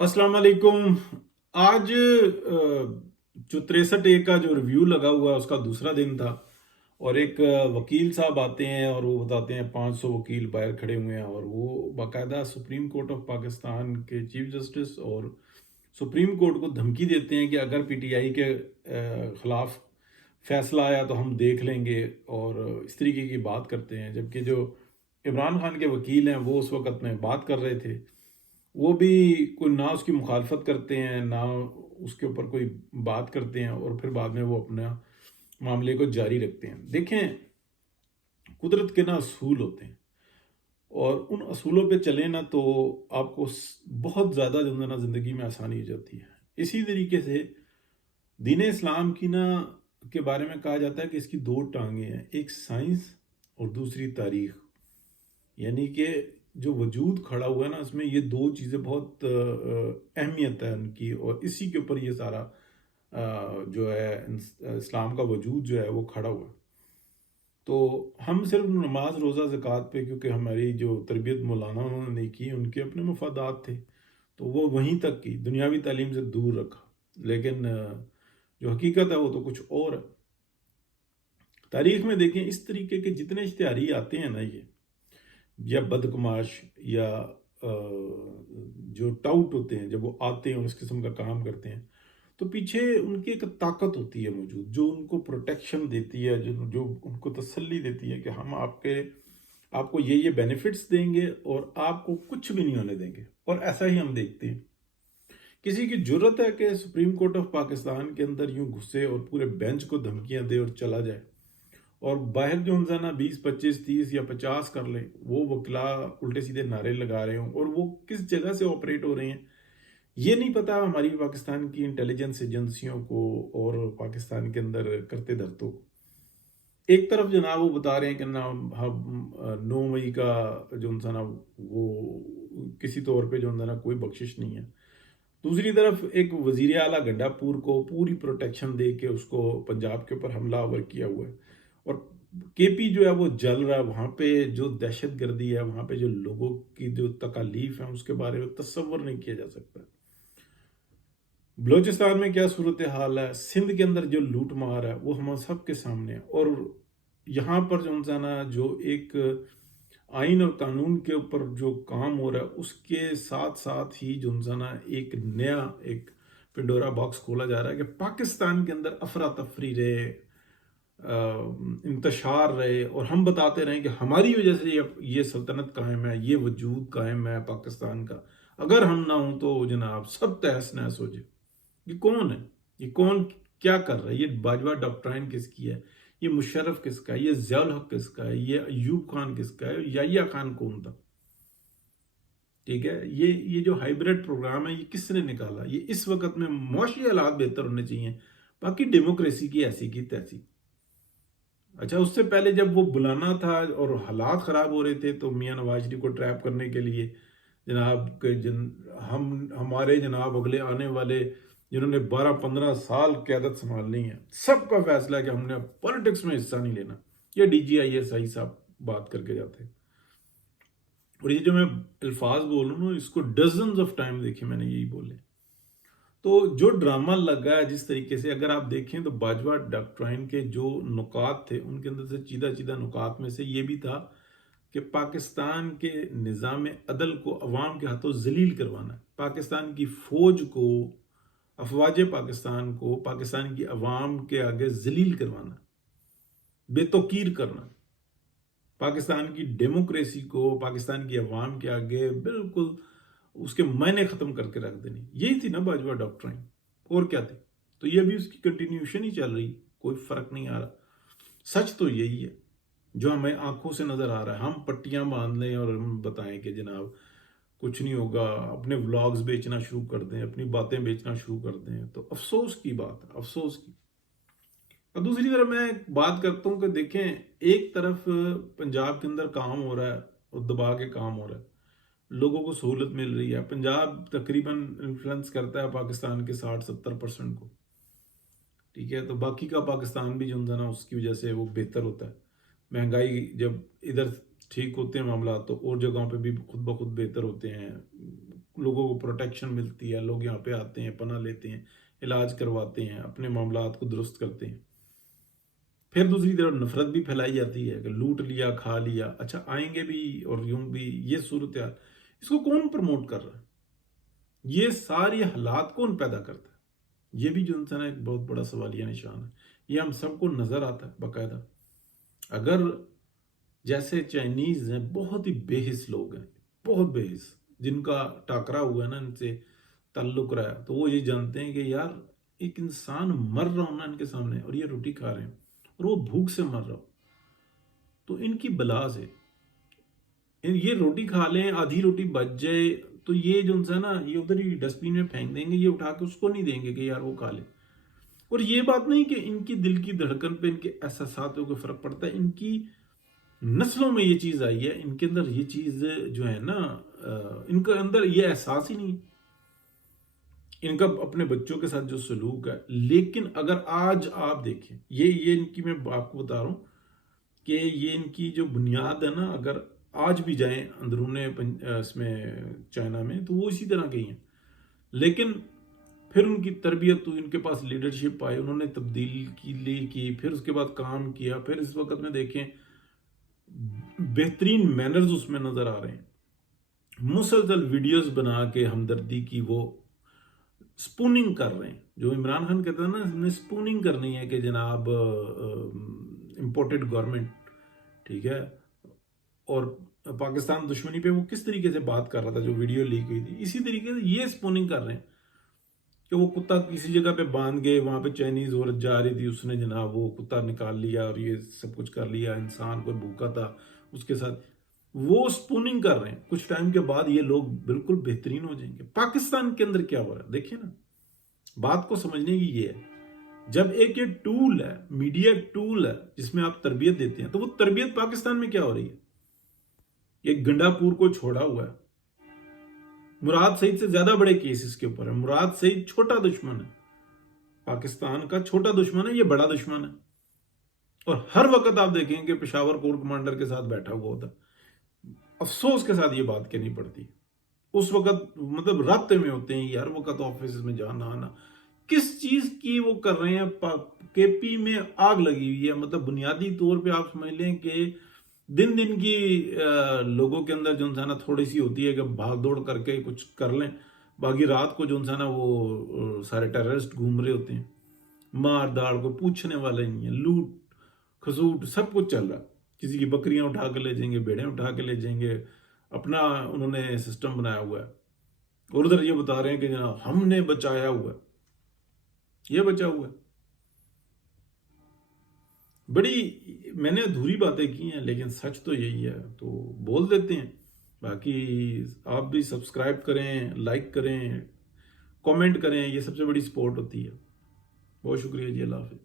अस्सलाम वालेकुम। आज जो 63A का जो रिव्यू लगा हुआ है उसका दूसरा दिन था। और एक वकील साहब आते हैं और वो बताते हैं 500 वकील बाहर खड़े हुए हैं, और वो बाकायदा सुप्रीम कोर्ट ऑफ पाकिस्तान के चीफ जस्टिस और सुप्रीम कोर्ट को धमकी देते हैं कि अगर पीटीआई के खिलाफ फैसला आया तो हम देख लेंगे, और इस तरीके की बात करते हैं। जबकि जो इमरान खान के वकील हैं वो उस वक्त में बात कर रहे थे, वो भी कोई ना उसकी मुखालफत करते हैं ना उसके ऊपर कोई बात करते हैं, और फिर बाद में वो अपना मामले को जारी रखते हैं। देखें, कुदरत के ना असूल होते हैं, और उन असूलों पे चले ना तो आपको बहुत ज़्यादा जो है ना ज़िंदगी में आसानी हो जाती है। इसी तरीके से दीन इस्लाम की ना के बारे में कहा जाता है कि इसकी दो टांगे हैं, एक साइंस और दूसरी तारीख। यानी कि जो वजूद खड़ा हुआ है ना, इसमें ये दो चीज़ें बहुत अहमियत है उनकी, और इसी के ऊपर ये सारा जो है इस्लाम का वजूद जो है वो खड़ा हुआ है। तो हम सिर्फ नमाज रोज़ा ज़कात पे, क्योंकि हमारी जो तरबियत मौलाना उन्होंने की, उनके अपने मफादात थे, तो वो वहीं तक की, दुनियावी तालीम से दूर रखा। लेकिन जो हकीकत है वो तो कुछ और है। तारीख में देखें, इस तरीके के जितने इश्तिहारी आते हैं ना, ये या बदकमाश या जो टाउट होते हैं, जब वो आते हैं और इस किस्म का काम करते हैं, तो पीछे उनकी एक ताकत होती है मौजूद, जो उनको प्रोटेक्शन देती है, जो जो उनको तसल्ली देती है कि हम आपको ये बेनिफिट्स देंगे और आपको कुछ भी नहीं होने देंगे। और ऐसा ही हम देखते हैं। किसी की जुर्रत है कि सुप्रीम कोर्ट ऑफ पाकिस्तान के अंदर यूं घुसे और पूरे बेंच को धमकियां दे और चला जाए, और बाहर जो उनसे ना 20 25 30 या 50 कर ले, वो वकला उल्टे सीधे नारे लगा रहे हों, और वो किस जगह से ऑपरेट हो रहे हैं ये नहीं पता हमारी पाकिस्तान की इंटेलिजेंस एजेंसियों को और पाकिस्तान के अंदर करते धरतों को। एक तरफ जनाब वो बता रहे हैं कि ना हम 9 मई का जो उनसा ना वो किसी तौर पे जो उनका ना कोई बख्शिश नहीं है। दूसरी तरफ एक वजीर आला गंडापुर को पूरी प्रोटेक्शन दे के उसको पंजाब के ऊपर हमलावर किया हुआ है, और केपी जो है वो जल रहा है। वहाँ पे जो दहशत गर्दी है, वहाँ पे जो लोगों की जो तकालीफ है, उसके बारे में तस्वर नहीं किया जा सकता। बलूचिस्तान में क्या सूरत हाल है, सिंध के अंदर जो लूट मार है वो हम सब के सामने है। और यहाँ पर जो है ना, जो एक आइन और कानून के ऊपर जो काम हो रहा है, उसके साथ साथ ही जो है ना एक नया एक पिंडोरा बॉक्स खोला जा रहा है कि पाकिस्तान के अंदर अफरा तफरी रहे, इंतशार रहे, और हम बताते रहे कि हमारी वजह से ये सल्तनत कायम है, ये वजूद कायम है पाकिस्तान का। अगर हम ना हो तो जनाब सब तहस नहस हो जाए। ये कौन है? ये कौन क्या कर रहा है? ये बाजवा डॉक्ट्राइन किसकी है? ये मुशर्रफ किसका है? ये ज़ियाउल हक किसका है? ये अयूब खान किसका है? याहिया खान कौन था? ठीक है, ये जो हाइब्रिड प्रोग्राम है ये किसने निकाला? ये इस वक्त में मुआशी हालात बेहतर होने चाहिए, बाकी डेमोक्रेसी की ऐसी की तैसी। अच्छा, उससे पहले जब वो बुलाना था और हालात ख़राब हो रहे थे, तो मियाँ नवाज शरीफ को ट्रैप करने के लिए जनाब के हम हमारे जनाब अगले आने वाले जिन्होंने 12 15 साल क्यादत संभालनी है, सबका फैसला है कि हमने पॉलिटिक्स में हिस्सा नहीं लेना। ये DGISI साहब बात करके जाते हैं। और ये जो मैं अल्फाज बोल रहा हूँ, इसको डजन्स ऑफ टाइम देखे मैंने, यही बोले। तो जो ड्रामा लगा है जिस तरीके से, अगर आप देखें तो बाजवा डॉक्ट्राइन के जो नुकात थे, उनके अंदर से चीदा चीदा नुकात में से ये भी था कि पाकिस्तान के निज़ाम अदल को अवाम के हाथों जलील करवाना है, पाकिस्तान की फ़ौज को, अफवाज पाकिस्तान को पाकिस्तान की अवाम के आगे जलील करवाना, बेतौकीर करना, पाकिस्तान की डेमोक्रेसी को पाकिस्तान की अवाम के आगे बिल्कुल उसके मायने ख़त्म करके रख देनी। यही थी ना बाजवा डॉक्ट्राइन, और क्या थी? तो ये अभी उसकी कंटिन्यूशन ही चल रही, कोई फ़र्क नहीं आ रहा। सच तो यही है जो हमें आंखों से नजर आ रहा है। हम पट्टियां बांध लें और हम बताएं कि जनाब कुछ नहीं होगा, अपने व्लॉग्स बेचना शुरू कर दें, अपनी बातें बेचना शुरू कर दें, तो अफसोस की बात है, अफसोस की। और दूसरी तरफ मैं एक बात करता हूँ कि देखें, एक तरफ पंजाब के अंदर काम हो रहा है और दबा के काम हो रहा है, लोगों को सहूलत मिल रही है। पंजाब तकरीबन इन्फ्लुएंस करता है पाकिस्तान के 60 70% को। ठीक है, तो बाकी का पाकिस्तान भी जो है ना उसकी वजह से वो बेहतर होता है। महंगाई जब इधर ठीक होते हैं मामला, तो और जगहों पे भी खुद ब खुद बेहतर होते हैं। लोगों को प्रोटेक्शन मिलती है, लोग यहाँ पे आते हैं, पनाह लेते हैं, इलाज करवाते हैं, अपने मामलात को दुरुस्त करते हैं। फिर दूसरी तरफ नफरत भी फैलाई जाती है कि लूट लिया, खा लिया, अच्छा आएंगे भी और यूं भी, ये सूरत हाल। इसको कौन प्रमोट कर रहा है? ये सारी हालात कौन पैदा करता है? ये भी जो है ना एक बहुत बड़ा सवालिया निशान है। ये हम सबको नजर आता है बाकायदा। अगर जैसे चाइनीज हैं, बहुत ही बेहिस लोग हैं, बहुत बेहिस, जिनका टाकरा हुआ है ना, इनसे ताल्लुक रहा है, तो वो ये जानते हैं कि यार एक इंसान मर रहा हो ना इनके सामने, और ये रोटी खा रहे हैं और वो भूख से मर रहा हो, तो इनकी बला से ये रोटी खा लें, आधी रोटी बच जाए, तो ये जो है ना ये उधर ही डस्टबिन में फेंक देंगे, ये उठा के उसको नहीं देंगे कि यार वो खा ले। और ये बात नहीं कि इनकी दिल की धड़कन पे, इनके एहसासात पे कोई फर्क पड़ता है, इनकी नस्लों में ये चीज आई है, इनके अंदर ये चीज जो है ना, इनके अंदर ये एहसास ही नहीं, इनका अपने बच्चों के साथ जो सलूक है। लेकिन अगर आज आप देखें, ये इनकी मैं आपको बता रहा हूं कि ये इनकी जो बुनियाद है ना, अगर आज भी जाएं अंदरूने इसमें चाइना में, तो वो इसी तरह के ही हैं। लेकिन फिर उनकी तरबियत हुई, उनके पास लीडरशिप आई, उन्होंने तब्दीली की, फिर उसके बाद काम किया, फिर इस वक्त में देखें बेहतरीन मैनर्स उसमें नजर आ रहे हैं। मुसलसल वीडियोस बना के हमदर्दी की वो स्पूनिंग कर रहे हैं, जो इमरान खान कहता है ना, हमने स्पूनिंग करनी है कि जनाब इंपोर्टेड गवर्नमेंट, ठीक है। और पाकिस्तान दुश्मनी पे वो किस तरीके से बात कर रहा था, जो वीडियो लीक हुई थी, इसी तरीके से ये स्पूनिंग कर रहे हैं कि वो कुत्ता किसी जगह पे बांध गए, वहां पे चाइनीज औरत जा रही थी, उसने जनाब वो कुत्ता निकाल लिया और ये सब कुछ कर लिया, इंसान कोई भूखा था उसके साथ, वो स्पूनिंग कर रहे हैं। कुछ टाइम के बाद ये लोग बिल्कुल बेहतरीन हो जाएंगे। पाकिस्तान के अंदर क्या हो रहा है देखिए ना, बात को समझने की ये है, जब एक ये टूल है, मीडिया टूल है जिसमें आप तरबियत देते हैं, तो वो तरबियत पाकिस्तान में क्या हो रही है? एक गंडापुर को छोड़ा हुआ है, मुराद सईद से ज्यादा बड़े केस इसके ऊपर है। मुराद सईद छोटा दुश्मन है, पाकिस्तान का छोटा दुश्मन है, ये बड़ा दुश्मन है। और हर वक्त आप देखेंगे पेशावर कोर कमांडर के साथ बैठा हुआ होता। अफसोस के साथ ये बात कहनी पड़ती, उस वक्त मतलब रास्ते में होते हैं यार, वक्त ऑफिस में जाना आना, किस चीज की वो कर रहे हैं। केपी में आग लगी हुई है, मतलब बुनियादी तौर पे आप समझ लें कि दिन दिन की लोगों के अंदर जो है ना थोड़ी सी होती है कि भाग दौड़ करके कुछ कर लें, बाकी रात को जो है ना वो सारे टेररिस्ट घूम रहे होते हैं, मार दाड़ को पूछने वाले नहीं है, लूट खसूट सब कुछ चल रहा है। किसी की बकरियां उठा के ले जाएंगे, भेड़ें उठा के ले जाएंगे, अपना उन्होंने सिस्टम बनाया हुआ है। और उधर ये बता रहे हैं कि जनाब हमने बचाया हुआ है, ये बचा हुआ है। बड़ी मैंने अधूरी बातें की हैं, लेकिन सच तो यही है, तो बोल देते हैं। बाकी आप भी सब्सक्राइब करें, लाइक करें, कमेंट करें, ये सबसे बड़ी सपोर्ट होती है। बहुत शुक्रिया जी, अल्लाह हाफिज़।